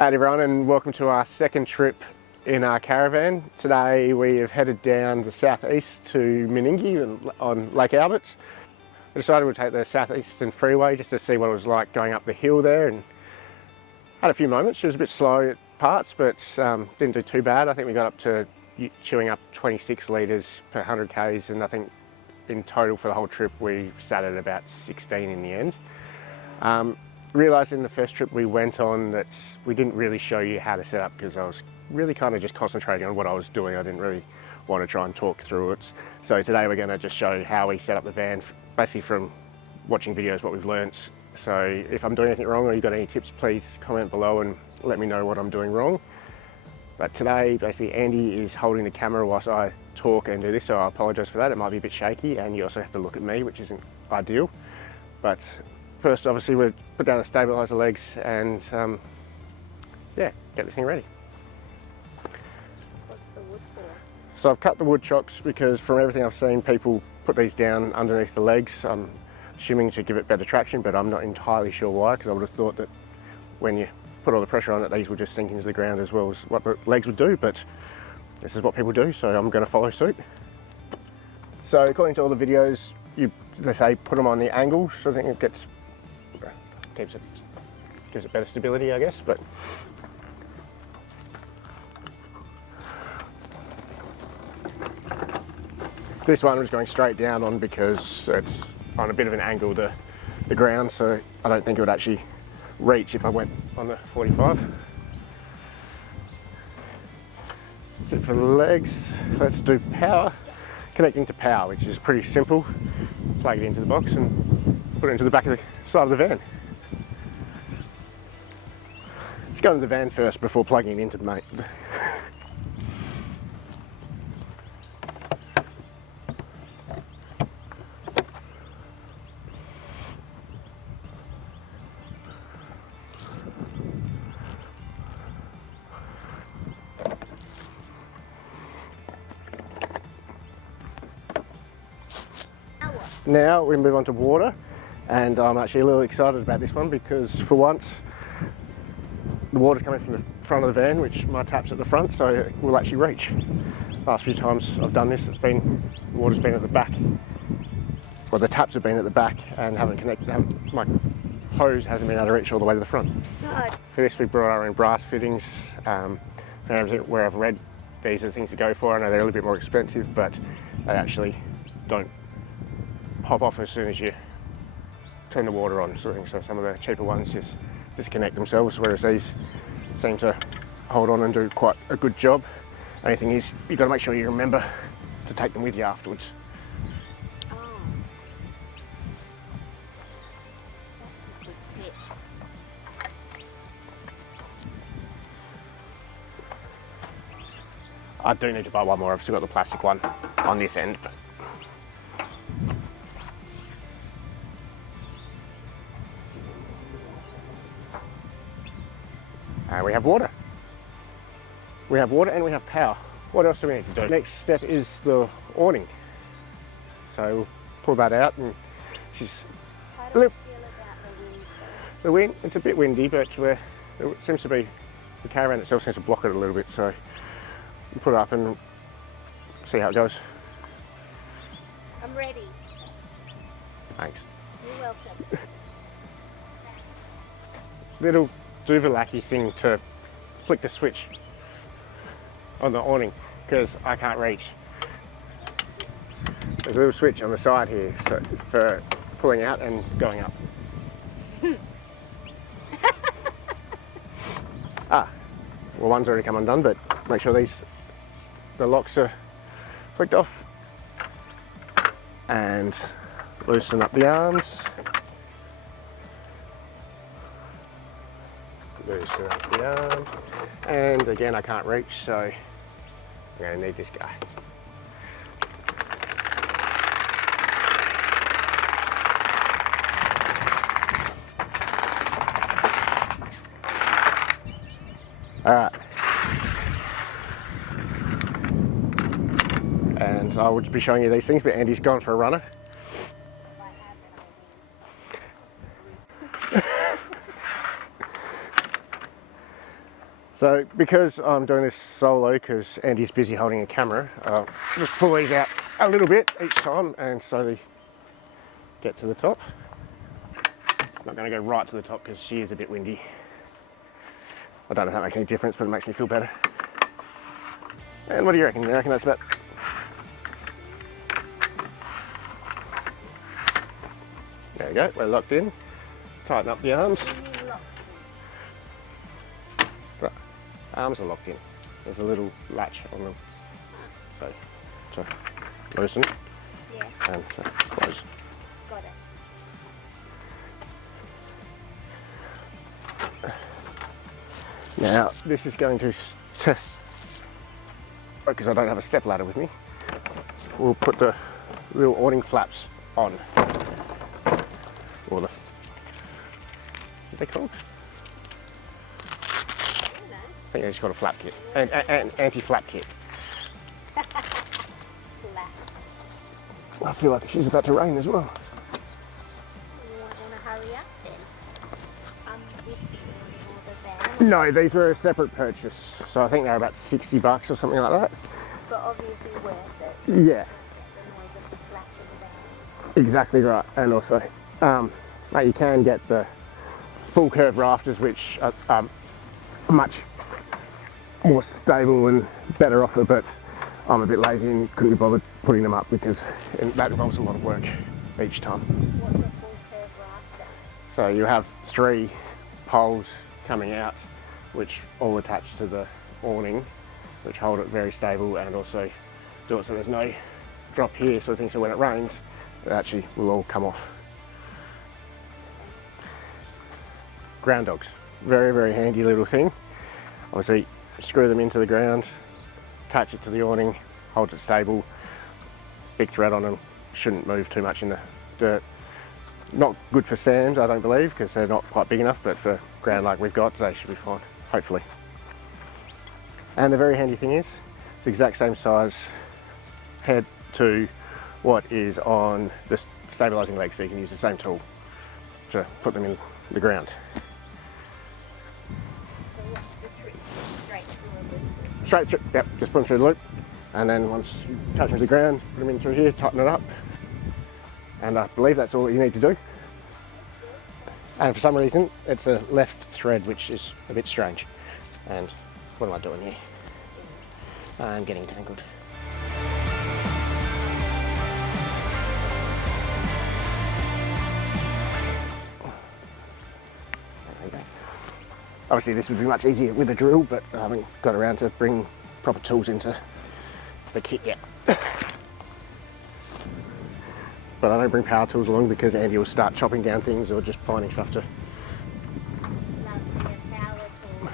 Hey everyone, and welcome to our second trip in our caravan. Today we have headed down the southeast to Meningie on Lake Albert. We decided we'd take the southeastern freeway just to see what it was like going up the hill there, and had a few moments. It was a bit slow at parts, but didn't do too bad. I think we got up to chewing up 26 litres per 100 k's, and I think in total for the whole trip we sat at about 16 in the end. Realised in the first trip we went on that we didn't really show you how to set up, because I was really kind of just concentrating on what I was doing. I didn't really want to try and talk through it. So today we're going to just show how we set up the van, basically from watching videos, what we've learnt. So if I'm doing anything wrong or you've got any tips, please comment below and let me know what I'm doing wrong. But today, basically, Andy is holding the camera whilst I talk and do this, so I apologise for that. It might be a bit shaky, and you also have to look at me, which isn't ideal. But first, obviously, we'll put down the stabiliser legs and, yeah, get this thing ready. What's the wood for? So I've cut the wood chocks because from everything I've seen, people put these down underneath the legs. I'm assuming to give it better traction, but I'm not entirely sure why, because I would have thought that when you put all the pressure on it, these would just sink into the ground as well as what the legs would do, but this is what people do, so I'm going to follow suit. So according to all the videos, they say put them on the angles, so I think it gives it better stability, I guess. But this one was going straight down on because it's on a bit of an angle, the ground, so I don't think it would actually reach if I went on the 45. That's it for the legs. Let's do power. Connecting to power, which is pretty simple. Plug it into the box and put it into the back of the side of the van. Let's go into the van first before plugging it into the mate. Now we move on to water, and I'm actually a little excited about this one because for once the water's coming from the front of the van, which my tap's at the front, so it will actually reach. Last few times I've done this, the water's been at the back. Well, the taps have been at the back and my hose hasn't been able to reach all the way to the front. God. For this we brought our own brass fittings. Where I've read these are the things to go for. I know they're a little bit more expensive, but they actually don't pop off as soon as you turn the water on, sort of thing. So some of the cheaper ones just disconnect themselves, whereas these seem to hold on and do quite a good job. Only thing is, you've got to make sure you remember to take them with you afterwards. Oh. That's a good tip. I do need to buy one more. I've still got the plastic one on this end, but we have water. We have water and we have power. What else do we need to do? Next step is the awning. So we'll pull that out, and she's How do you feel about the wind? the wind. It's a bit windy, but it seems to be the caravan itself seems to block it a little bit. So we'll put it up and see how it goes. I'm ready. Thanks. You're welcome. Little Duvalacky thing to flick the switch on the awning because I can't reach. There's a little switch on the side here so for pulling out and going up. Well, one's already come undone, but make sure the locks are flicked off and loosen up the arms. Loosen up the arm, and again I can't reach, so I'm going to need this guy. Alright, and I would be showing you these things, but Andy's gone for a runner. So because I'm doing this solo, because Andy's busy holding a camera, just pull these out a little bit each time and slowly get to the top. I'm not going to go right to the top because she is a bit windy. I don't know if that makes any difference, but it makes me feel better. And what do you reckon? You reckon that's about... There we go, we're locked in. Tighten up the arms. Right. Arms are locked in. There's a little latch on them. So to loosen and to close. Got it. Now, this is going to test, because I don't have a step ladder with me, we'll put the little awning flaps on. Or the, what are they called? I think they just got a flap kit, an anti-flap kit. Flat. I feel like she's about to rain as well. You want to hurry up then? With the awning or the van? No, these were a separate purchase, so I think they're about $60 or something like that. But obviously worth it. Yeah, The noise of the flap in the van. exactly right. And also, you can get the full curve rafters, which are much more stable and better offer, but I'm a bit lazy and couldn't be bothered putting them up because that involves a lot of work each time. What's a full curve rafter? So you have 3 poles coming out, which all attach to the awning, which hold it very stable and also do it so there's no drop here, sort of thing. So when it rains, it actually will all come off. Ground dogs, very, very handy little thing. Obviously, screw them into the ground, attach it to the awning, holds it stable. Big thread on them, shouldn't move too much in the dirt. Not good for sands, I don't believe, because they're not quite big enough, but for ground like we've got, they should be fine, hopefully. And the very handy thing is, it's the exact same size head to what is on the stabilising leg, so you can use the same tool to put them in the ground. So what's the trick? Straight through a loop. Straight through, yep, just put them through the loop, and then once you touch them to the ground, put them in through here, tighten it up, and I believe that's all that you need to do. And for some reason, it's a left thread, which is a bit strange. And what am I doing here? I'm getting tangled. There we go. Obviously this would be much easier with a drill, but I haven't got around to bring proper tools into the kit yet. But I don't bring power tools along because Andy will start chopping down things or just finding stuff to... Love your power tool.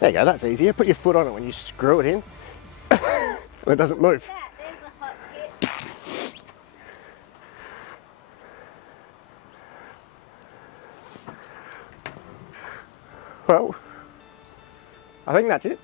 There you go, that's easier. Put your foot on it when you screw it in. And it doesn't move. There's a hot tip. Well, I think that's it.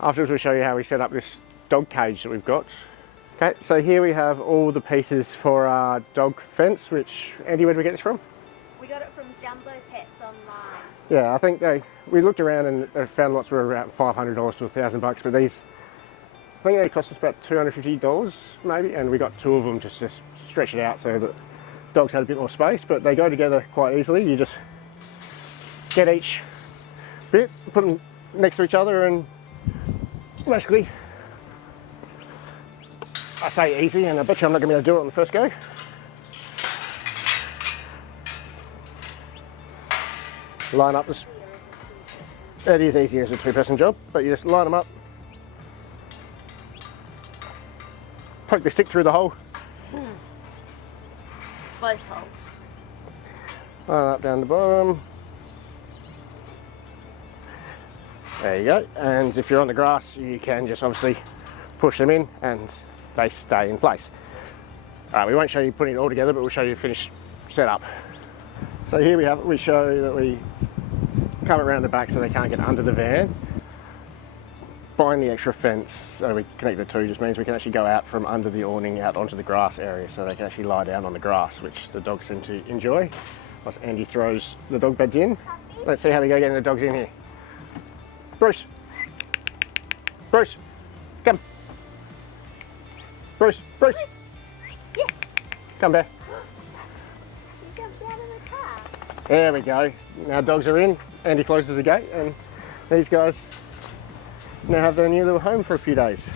Afterwards we'll show you how we set up this dog cage that we've got. Okay, so here we have all the pieces for our dog fence, which, Andy, where did we get this from? We got it from Jumbo Pets online. Yeah, I think we looked around and found lots were around $500 to $1,000, but these, I think they cost us about $250 maybe, and we got 2 of them just to stretch it out so that dogs had a bit more space, but they go together quite easily. You just get each bit, put them next to each other, and basically, I say easy, and I bet you I'm not going to be able to do it on the first go. Line up this. It is easier as a 2-person job, but you just line them up, poke the stick through the hole, Both holes. line up down the bottom. There you go. And if you're on the grass, you can just obviously push them in and they stay in place. We won't show you putting it all together, but we'll show you the finished setup. So here we have it. We show that we come it around the back so they can't get under the van. buying the extra fence so we connect the two just means we can actually go out from under the awning out onto the grass area so they can actually lie down on the grass, which the dogs seem to enjoy. Whilst Andy throws the dog beds in. Let's see how we go getting the dogs in here. Bruce. Bruce. Come. Bruce. Bruce. Yeah. Come back. She jumped out of the car. There we go. Now dogs are in. Andy closes the gate and these guys now have their new little home for a few days.